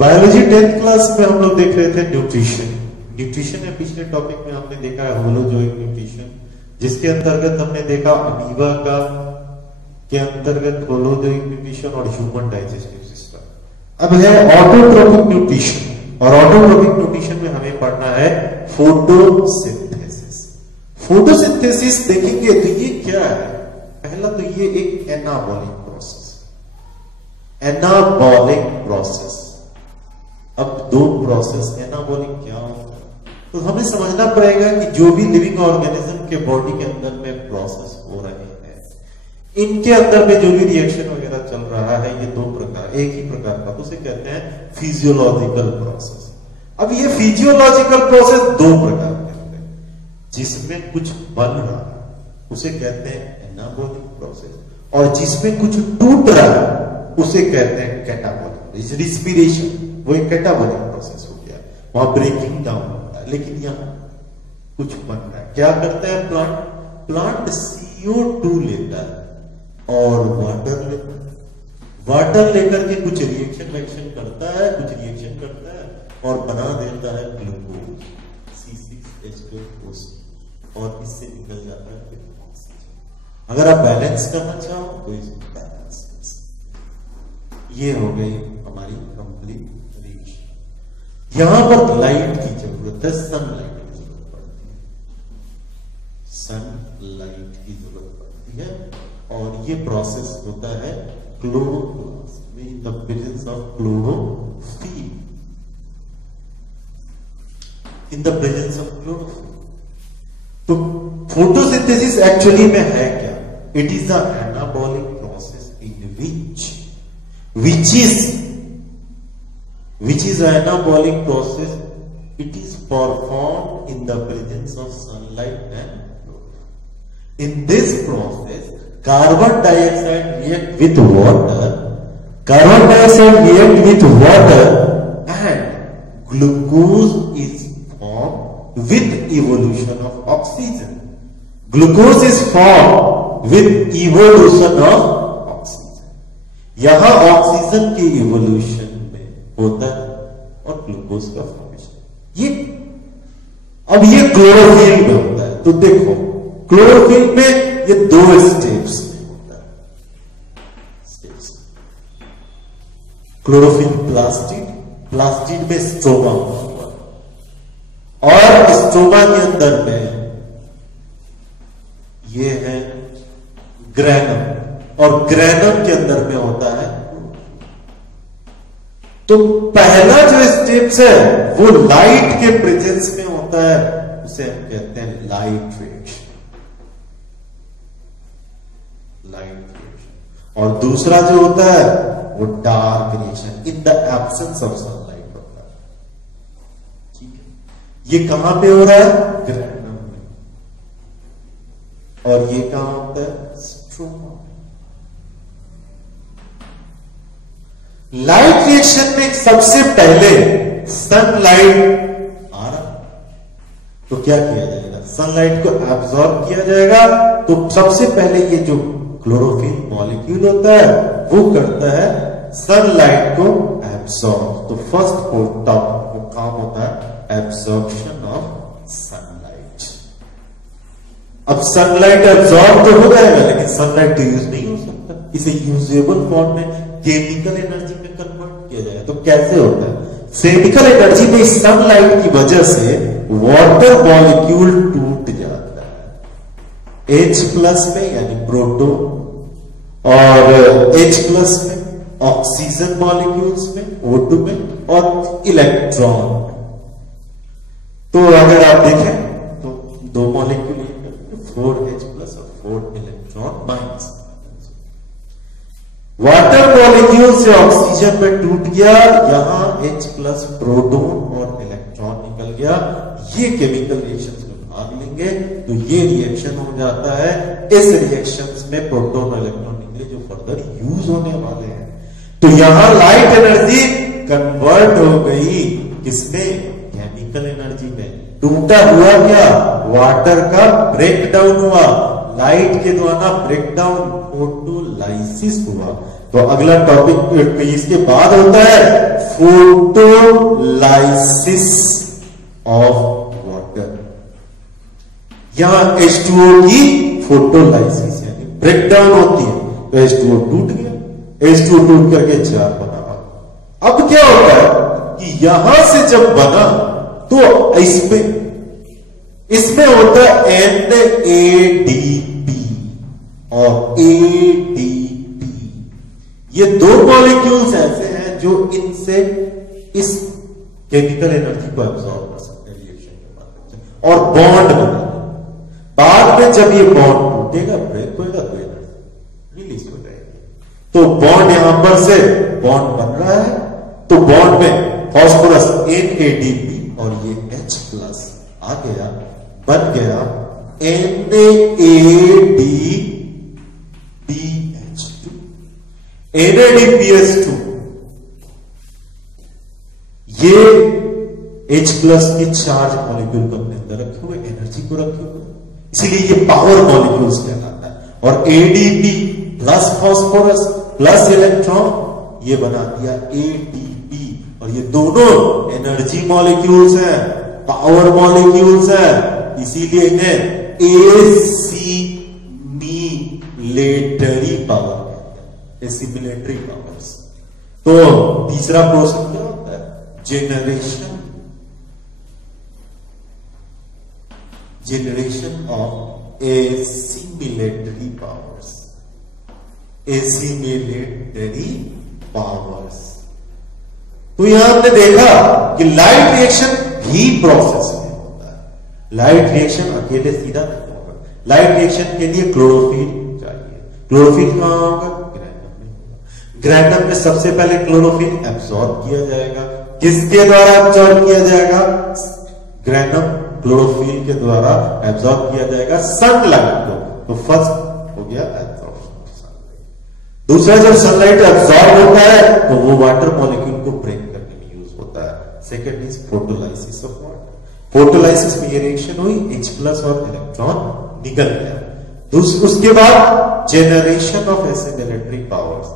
Biology 10th class में हम लोग देख रहे थे न्यूट्रिशन। न्यूट्रिशन में पिछले टॉपिक में हमने देखा है होलोजोइक न्यूट्रिशन, जिसके अंतर्गत हमने देखा अमीबा का के अंतर्गत होलोजोइक न्यूट्रिशन और ह्यूमन डाइजेस्टिव सिस्टम। अब है ऑटोट्रोपिक न्यूट्रिशन, और ऑटोट्रोपिक न्यूट्रिशन में हमें पढ़ना है फोटोसिंथेसिस। फोटोसिंथेसिस देखेंगे तो ये क्या है? पहला तो ये एक एनाबॉलिक प्रोसेस, एनाबॉलिक प्रोसेस। अब दो प्रोसेस एनाबॉलिक क्या होता है तो हमें समझना पड़ेगा कि जो भी लिविंग ऑर्गेनिज्म के बॉडी के अंदर में प्रोसेस हो रहे हैं, इनके अंदर में जो भी रिएक्शन वगैरह चल रहा है, ये दो प्रकार, एक ही प्रकार का, उसे कहते हैं फिजियोलॉजिकल प्रोसेस। अब ये फिजियोलॉजिकल प्रोसेस दो प्रकार के होते हैं, जिसमें कुछ बन रहा है उसे कहते हैं एनाबॉलिक प्रोसेस, और जिसमें कुछ टूट रहा है उसे कहते हैं कैटाबॉलिक। रिस्पिरेशन वो एक कैटाबॉलिक प्रोसेस हो गया, वहां ब्रेकिंग डाउन होता है। लेकिन यहां कुछ बन रहा है, क्या करता है प्लांट? प्लांट CO2 लेता है और वाटर लेकर के कुछ रिएक्शन करता है, और बना देता है ग्लूकोज C6H12O6, और इससे निकल जाता है फिर ऑक्सीजन। अगर आप बैलेंस करना चाहो तो इसको बैलेंस कर सकते। ये हो गई हमारी कंप्लीट रिएक्शन। यहां पर लाइट की जरूरत है, सनलाइट की जरूरत पड़ती है, सनलाइट की जरूरत पड़ती है, और ये प्रोसेस होता है क्लोरोप्लास्ट में, in the presence of chlorophyll, in the presence of chlorophyll. तो फोटोसिंथेसिस एक्चुअली में है क्या? It is the anabolic process in which is anabolic process. It is performed in the presence of sunlight and chlorophyll. In this process, carbon dioxide react with water, and glucose is formed with evolution of oxygen. Glucose is formed with evolution of oxygen. यहां oxygen की evolution होता है और glucose का formation. अब ये chlorophyll में होता है। तो देखो क्लोरोफिल में ये दो स्टेप्स में होता है। क्लोरोफिल प्लास्टिड में स्ट्रोमा होता है, और स्ट्रोमा के अंदर में ये है ग्रैनम, और ग्रैनम के अंदर में होता है। तो पहला जो स्टेप्स है वो लाइट के प्रेजेंस में होता है, उसे हम कहते हैं लाइट रिएक्शन। और दूसरा जो होता है वो dark reaction, in the absence of sunlight होता है। ठीक है, ये कहां पे हो रहा है? ग्रैनम में। और ये कहां होता है? स्ट्रोमा। लाइट रिएक्शन में सबसे पहले सनलाइट आ रहा, तो क्या किया जाएगा? सनलाइट को एब्जॉर्ब किया जाएगा। तो सबसे पहले ये जो क्लोरोफिल मॉलिक्यूल होता है वो करता है सनलाइट को एब्जॉर्ब। तो फर्स्ट वो काम होता है एब्जॉर्प्शन ऑफ सनलाइट। अब सनलाइट एब्जॉर्ब तो हो जाएगा, लेकिन सनलाइट तो यूज नहीं हो सकता, इसे यूजेबल फॉर्म में केमिकल एनर्जी में कन्वर्ट किया जाए। तो कैसे होता है? केमिकल एनर्जी में सनलाइट की वजह से वाटर मॉलिक्यूल टूट जाता है, H+ में यानी प्रोटॉन, और H+ में ऑक्सीजन मॉलिक्यूल्स में, O2 में, और इलेक्ट्रॉन में। तो अगर आप देखें तो दो मॉलिक्यूल 4H+ और 4 इलेक्ट्रॉन माइनस। वाटर मॉलिक्यूल से ऑक्सीजन में टूट गया, यहां H+ प्रोटॉन और इलेक्ट्रॉन निकल गया। ये केमिकल रिएक्शंस में भाग लेंगे तो ये रिएक्शन हो जाता है। इस रिएक्शंस में प्रोटॉन और इलेक्ट्रॉन निकले जो फर्दर यूज होने वाले हैं। तो यहां लाइट एनर्जी कन्वर्ट हो गई किसमें? केमिकल एनर्जी में। टूटा हुआ क्या? वाटर का ब्रेकडाउन हुआ, लाइट के द्वारा ब्रेकडाउन फोटोलाइसिस हुआ। तो अगला टॉपिक इसके बाद होता है फोटोलाइसिस ऑफ वाटर। यहां H2O की फोटोलाइसिस यानी ब्रेकडाउन होती है, तो H2O टूट गया, H2O टूट करके 4 बना। अब क्या होता है कि यहां से जब बना तो इसमें होता है NADP और ADP। ये दो मॉलिक्यूल्स ऐसे हैं जो इनसे इस केमिकल एनर्जी को एब्सॉर्ब कर सकते हैं रिएक्शन के माध्यम से और बॉन्ड बना। बाद में जब ये बॉन्ड टूटेगा, ब्रेक होगा, तो एनर्जी रिलीज हो जाएगी। तो बॉन्ड यहां पर से बॉन्ड बन रहा है, तो बॉन्ड में फास्फोरस NADP और ये H प्लस आ गया, बन गया NADPH2 NADPH2। ये H प्लस की चार्ज मॉलिक्यूल को अपने अंदर रखे हुए, एनर्जी को रखे हुए, इसीलिए ये पावर मॉलिक्यूल्स कहलाता है। और ADP plus phosphorus plus electron ये बना दिया ATP, और ये दोनों एनर्जी मॉलिक्यूल्स हैं, पावर मॉलिक्यूल्स हैं, इसीलिए इन्हें एसिमिलेटरी पावर कहते हैं, एसिमिलेटरी पावर्स। तो तीसरा प्रोसेस क्या होता है? generation of assimilatory powers, assimilatory powers। तो यहां हमने देखा कि लाइट रिएक्शन ही प्रोसेस में होता है, लाइट रिएक्शन अकेले सीधा नहीं होगा। लाइट रिएक्शन के लिए क्लोरोफिल चाहिए, क्लोरोफिल कहां होगा? ग्रैनम में होगा। ग्रैनम में सबसे पहले क्लोरोफिल एब्सॉर्ब किया जाएगा, किसके द्वारा एब्सॉर्ब किया जाएगा? ग्रैनम क्लोरोफिल के द्वारा एब्सॉर्ब किया जाएगा सनलाइट को। तो फर्स्ट हो गया एब्सॉर्प्शन ऑफ सनलाइट। दूसरा, जब सनलाइट एब्सॉर्ब होता है तो वो वाटर मॉलिक्यूल को ब्रेक करने में यूज होता है। Second is photolysis of water. Photolysis में ये रिएक्शन हुई, H प्लस और इलेक्ट्रॉन निकल गया। उसके बाद जेनरेशन ऑफ एसिमिलेटरी पावर्स,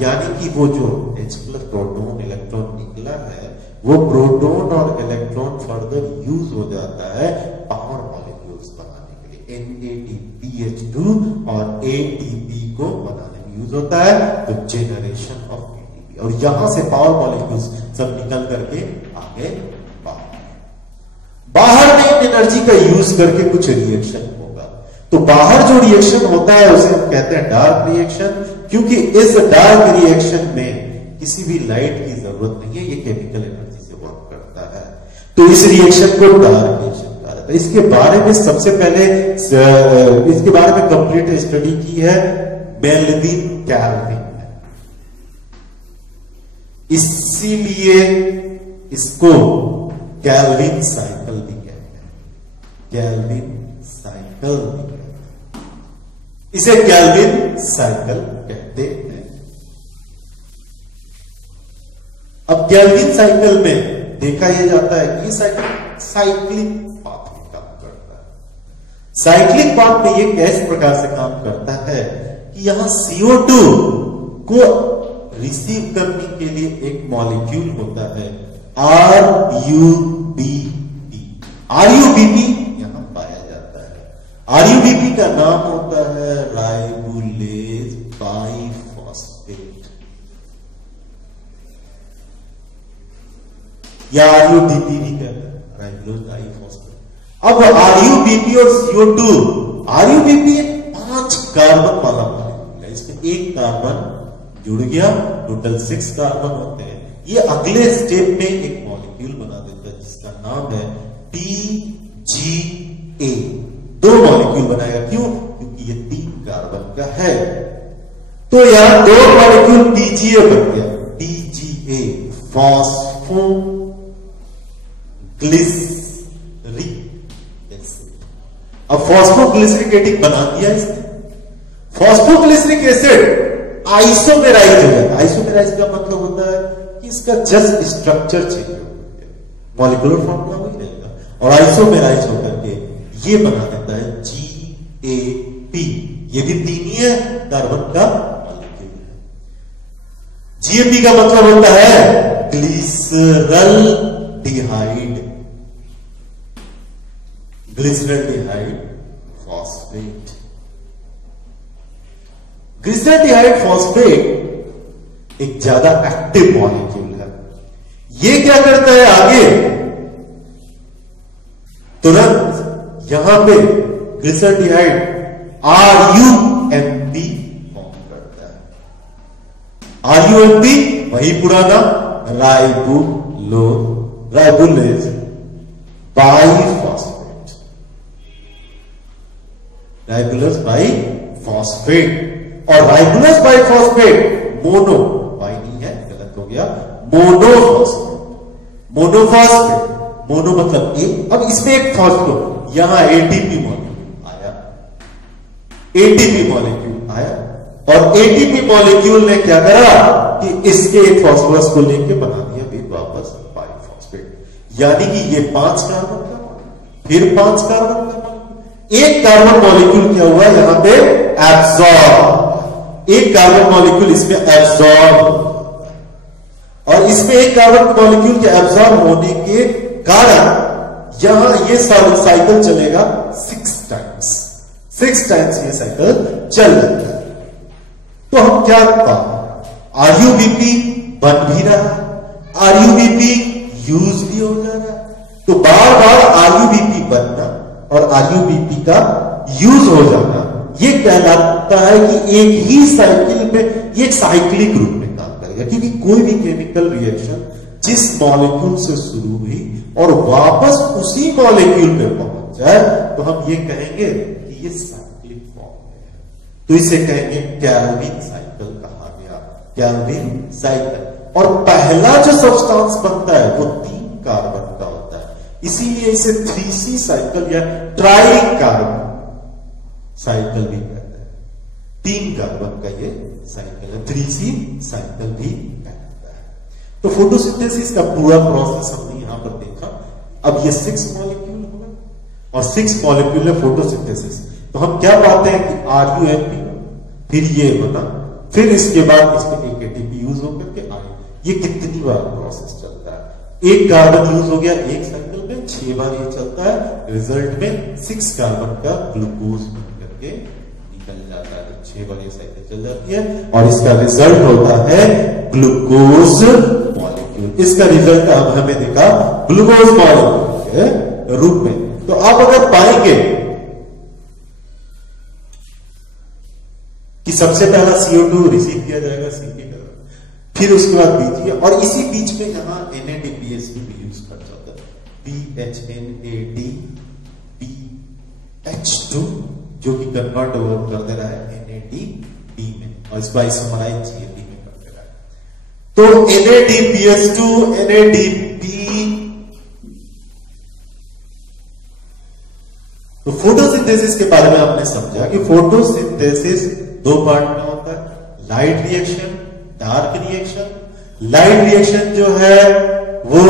यानी कि वो जो H प्लस प्रोटॉन इलेक्ट्रॉन निकला है, वो प्रोटॉन और इलेक्ट्रॉन फर्दर यूज हो जाता है पावर मॉलिक्यूल्स बनाने के लिए। NADPH2 और ATP को बनाने में यूज होता है, तो जेनरेशन ऑफ ATP। और यहां से पावर मॉलिक्यूल्स सब निकल करके आगे बाहर में एनर्जी का यूज करके कुछ रिएक्शन होगा। तो बाहर जो रिएक्शन होता है उसे हम कहते हैं डार्क रिएक्शन, क्योंकि इस डार्क रिएक्शन में किसी भी लाइट की जरूरत नहीं है, ये केमिकल एनर्जी से वर्क करता है। तो इस रिएक्शन को डार्क रिएक्शन कहा जाता है। इसके बारे में सबसे पहले इसके बारे में कंप्लीट स्टडी की है मेल्विन कैल्विन ने, इसीलिए इसको कैल्विन साइकिल भी कहते हैं, कैल्विन साइकिल भी कहते हैं, इसे कैल्विन साइकिल कहते हैं। अब कैल्विन साइकिल में देखा यह जाता है कि साइकिल साइक्लिक पाथ में काम करता है। साइक्लिक पाथ में यह किस प्रकार से काम करता है कि यहां CO2 को रिसीव करने के लिए एक मॉलिक्यूल होता है RUBP। RUBP यहां पाया जाता है। RUBP का नाम होता है राइबोलेज बाइफॉस्फेट या RUDP भी कहते हैं, राइबोलेज डाइफॉस्फेट। अब RUBP और CO2, RUBP 5 कार्बन वाला मॉलिक्यूल है, इसमें एक कार्बन जुड़ गया, टोटल 6 कार्बन होते हैं। ये अगले स्टेप में एक मॉलिक्यूल बना देता है जिसका नाम है TGA। 2 मॉलिक्यूल बनाएगा, क्यों? क्योंकि ये 3 कार्बन का है। तो यहां 2 मॉलिक्यूल TGA बन गया, TGA फॉस्फोग्लिसरिक एसिड। अब फॉस्फोग्लिसरिक एसिड बना दिया इसने। फॉस्फोग्लिसरिक एसिड आइसोमेराइज हो जाता है। आइसोमेराइज का मतलब होता है कि इसका जस्ट स्ट्रक्चर चेंज हो गया, मॉलिक्यूलर फॉर्मूला वही रहेगा, और आइसोमेराइज होकर के ये बना देता है GAP। ये भी 3 ही है कार्बन का मॉलिक्यूल है। जीएपी का मतलब होता है glyceraldehyde, glyceraldehyde phosphate. Glyceraldehyde phosphate एक ज्यादा एक्टिव मॉलिक्यूल है। ये क्या करता है आगे, तुरंत यहां पे ग्लिसरल्डिहाइड RUMP फॉर्म करता है। RUMP वही पुराना राइबुलेज बाइफॉस्फेट, राइबुलेज बाइफॉस्फेट। और राइबुलेज बाइफॉस्फेट मोनो, बाई नहीं है, गलत हो गया, मोनोफॉस्फेट, मोनोफॉस्फेट, मोनो मतलब एक। अब इसमें एक फॉस्फो, यहां एटीपी मॉलिक्यूल आया, एटीपी मॉलिक्यूल आया, और एटीपी मॉलिक्यूल ने क्या करा कि इसके एक फॉस्फोरस को लेके बना दिया फिर वापस बाइफॉस्फेट। यानी कि ये 5 कार्बन का, फिर 5 कार्बन का, एक कार्बन मॉलिक्यूल क्या हुआ यहां पे एब्सॉर्ब, एक कार्बन मॉलिक्यूल इसमें एब्सॉर्ब, और इसमें एक कार्बन मॉलिक्यूल के एब्सॉर्ब होने के कारण यहां ये साइकिल चलेगा 6 टाइम्स, 6 टाइम्स ये साइकिल चल जाता है। तो हम क्या पाते, RUBP बन भी रहा है, RUBP यूज भी हो जा रहा है। तो बार बार RUBP बनना और RUBP का यूज हो जाना, ये कहलाता है कि एक ही साइकिल में, ये एक साइक्लिक रूप में काम करेगा। क्योंकि कोई भी केमिकल रिएक्शन जिस मॉलिक्यूल से शुरू हुई और वापस उसी मॉलिक्यूल पे पहुंच जाए तो हम ये कहेंगे कि ये साइक्लिक फॉर्म है। तो इसे कहेंगे कैल्विन साइकिल कहा गया, कैल्विन साइकिल। और पहला जो सब्सटेंस बनता है वो 3 कार्बन का होता है, इसीलिए इसे 3C साइकिल या ट्राई कार्बन साइकिल भी कहते हैं। 3 कार्बन का ये साइकिल है, 3C साइकिल भी कहता है। तो फोटोसिंथेसिस का पूरा प्रोसेस हमने यहां पर देखा। अब ये 6 मॉलिक्यूल हुआ और 6 मॉलिक्यूल है फोटोसिंथेसिस। तो हम क्या पाते हैं कि RUMP, फिर ये बना, फिर इसके बाद इसमें एक ATP यूज होकर के आए। ये कितनी बार प्रोसेस चलता है, एक कार्बन यूज हो गया एक साइकिल में, 6 बार ये चलता है, रिजल्ट में 6 कार्बन का ग्लूकोज बन करके निकल जाता है। 6 बार ये साइकिल चल जाती है और इसका रिजल्ट होता है ग्लूकोज मॉलिक्यूल। इसका रिजल्ट अब हमें दिखा ग्लूकोज मॉलिक्यूल के रूप में। तो आप अगर पाएंगे कि सबसे पहला CO2 रिसीव किया जाएगा CP का, फिर उसके बाद BG, और इसी बीच में यहां NADPH भी यूज कर जाता है, BHNADPH2, जो कि कन्वर्ट ओवर कर दे रहा है NADP में, और इस बार आइसोमराइज GAP में कर दे रहा है। तो NADPH2, NADP, तो फोटोसिंथेसिस के बारे में आपने समझा कि फोटोसिंथेसिस 2 पार्ट में होता है, light reaction, dark reaction. Light reaction जो है वो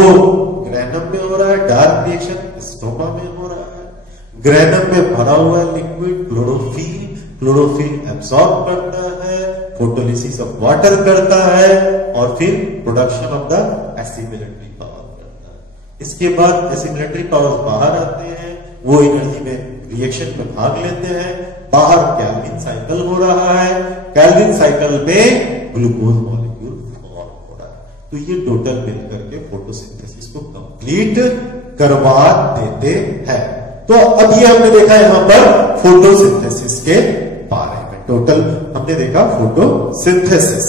ग्रेनम में हो रहा है, डार्क रिएक्शन स्टोमा में हो रहा है। ग्रेनम में भरा हुआ लिक्विड क्लोरोफिल, क्लोरोफिल एब्सॉर्ब करता है, फोटोलिसिस ऑफ वाटर करता है, और फिर production of the assimilatory power करता है। इसके बाद एसिमिलेटरी पावर बाहर आते हैं, वो एनर्जी में रिएक्शन में भाग लेते हैं, बाहर कैल्विन साइकिल हो रहा है, कैल्विन साइकिल में ग्लूकोज मॉलिक्यूल फॉर्म हो रहा है। तो ये टोटल मिलकर के फोटोसिंथेसिस को कंप्लीट करवा देते हैं। तो अब ये हमने देखा यहां पर फोटोसिंथेसिस के बारे में, टोटल हमने देखा फोटोसिंथेसिस।